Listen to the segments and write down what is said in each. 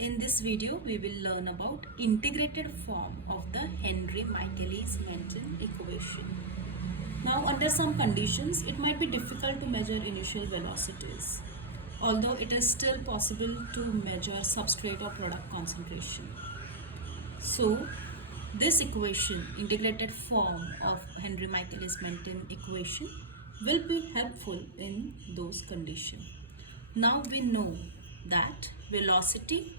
In this video, we will learn about integrated form of the Michaelis Menten equation. Now, under some conditions, it might be difficult to measure initial velocities, although it is still possible to measure substrate or product concentration. So, this equation, integrated form of Michaelis Menten equation, will be helpful in those conditions. Now we know that velocity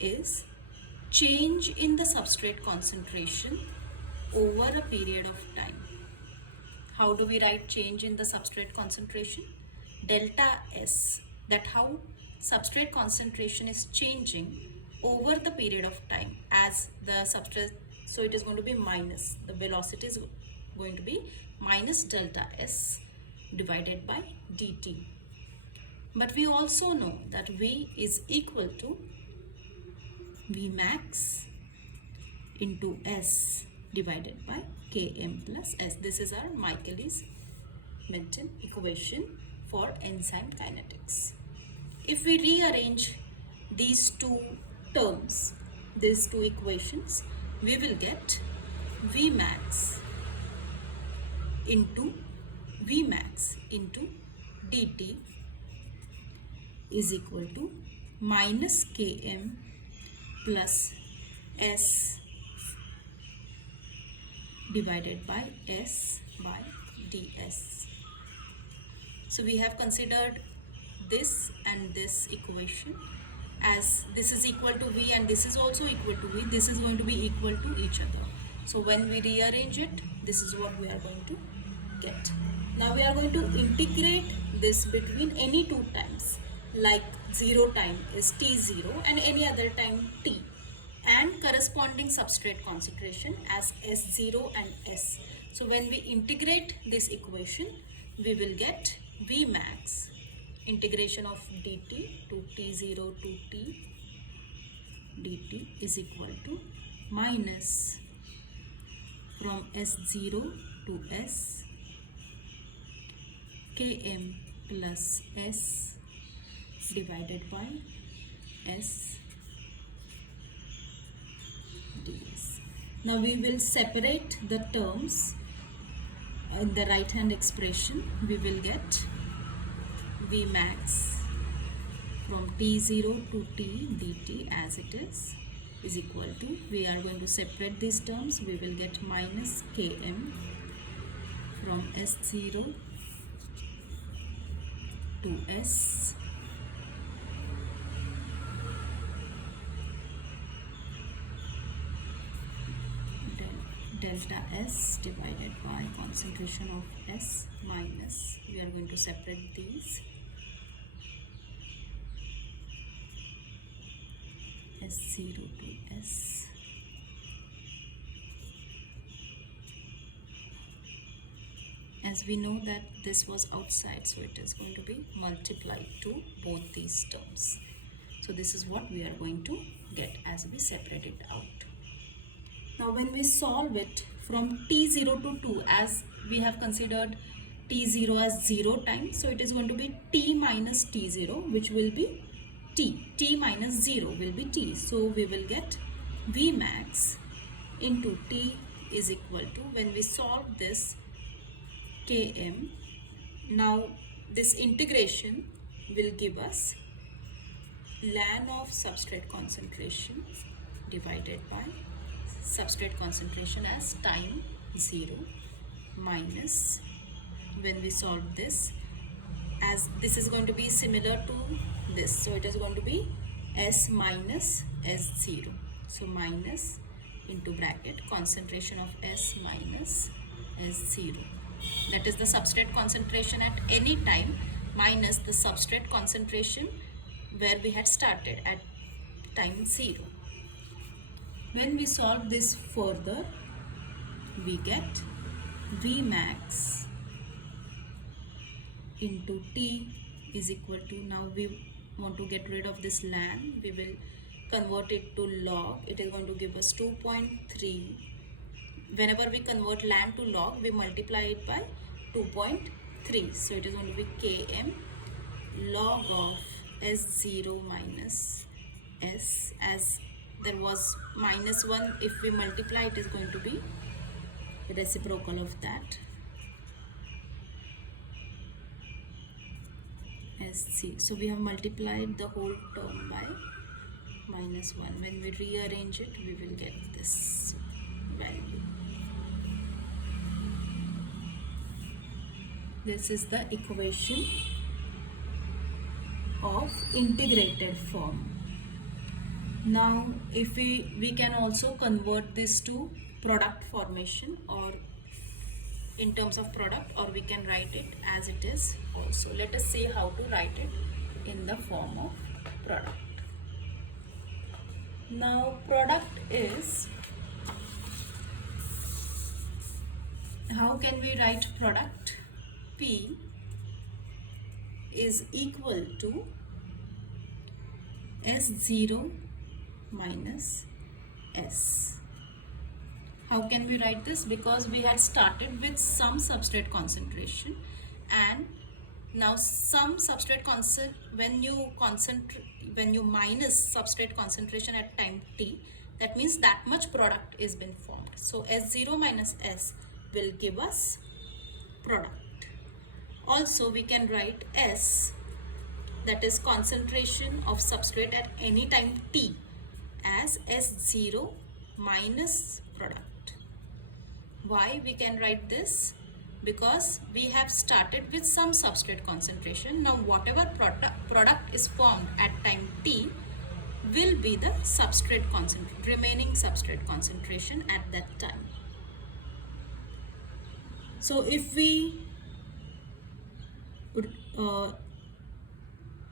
is change in the substrate concentration over a period of time. How do we write change in the substrate concentration? Delta S, that how substrate concentration is changing over the period of time as the substrate, so it is going to be minus, the velocity is going to be minus delta S divided by dt. But we also know that V is equal to Vmax into S divided by Km plus S. This is our Michaelis Menten equation for enzyme kinetics. If we rearrange these two terms, these two equations, we will get Vmax into dt is equal to minus Km plus S divided by S by ds. So we have considered this and this equation as this is equal to V and this is also equal to V. This is going to be equal to each other. So when we rearrange it, this is what we are going to get. Now we are going to integrate this between any two times, like 0 time is t0 and any other time t, and corresponding substrate concentration as S0 and S. So when we integrate this equation, we will get Vmax integration of dt to t0 to t dt is equal to minus from S0 to S Km plus S divided by S ds. Now we will separate the terms in the right hand expression. We will get Vmax from t0 to t dt as it is equal to, we are going to separate these terms, we will get minus Km from S0 to S delta S divided by concentration of S minus, we are going to separate these, S0 to S as we know that this was outside, so it is going to be multiplied to both these terms. So this is what we are going to get as we separate it out. Now when we solve it from t0 to 2, as we have considered t0 as 0 time, so it is going to be t minus t0, which will be t minus 0 will be t. So we will get Vmax into t is equal to, when we solve this, Km. Now this integration will give us ln of substrate concentration divided by substrate concentration as time 0 minus, when we solve this, as this is going to be similar to this, so it is going to be S minus S0. So minus into bracket concentration of S minus S0, that is the substrate concentration at any time minus the substrate concentration where we had started at time 0. When we solve this further, we get Vmax into t is equal to, now we want to get rid of this ln, we will convert it to log, it is going to give us 2.3. Whenever we convert ln to log, we multiply it by 2.3, so it is going to be Km log of S0 minus S, as there was -1, if we multiply it is going to be reciprocal of that, SC. So we have multiplied the whole term by -1. When we rearrange it, we will get this value. This is the equation of integrated form. Now if we can also convert this to product formation, or in terms of product, or we can write it as it is also. Let us see how to write it in the form of product. Now product is, how can we write product? P is equal to S0 minus S. How can we write this? Because we had started with some substrate concentration, and now some substrate when you minus substrate concentration at time t, that means that much product is been formed. So S0 minus S will give us product. Also we can write S, that is concentration of substrate at any time t, as S0 minus product. Why we can write this? Because we have started with some substrate concentration. Now whatever product is formed at time t will be the remaining substrate concentration at that time. So if we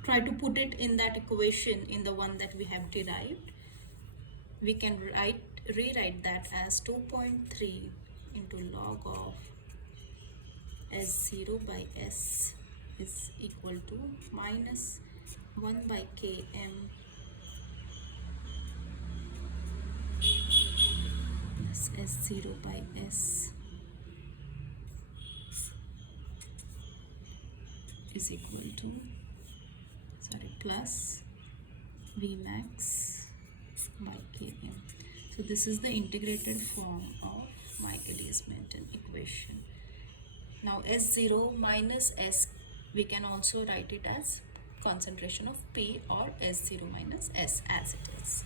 try to put it in that equation, in the one that we have derived, we can rewrite that as 2.3 into log of S0 by S is equal to minus 1 by Km plus S0 by S is equal to, plus Vmax by Km. So this is the integrated form of Michaelis Menten equation. Now S0 minus S, we can also write it as concentration of P, or S0 minus S as it is.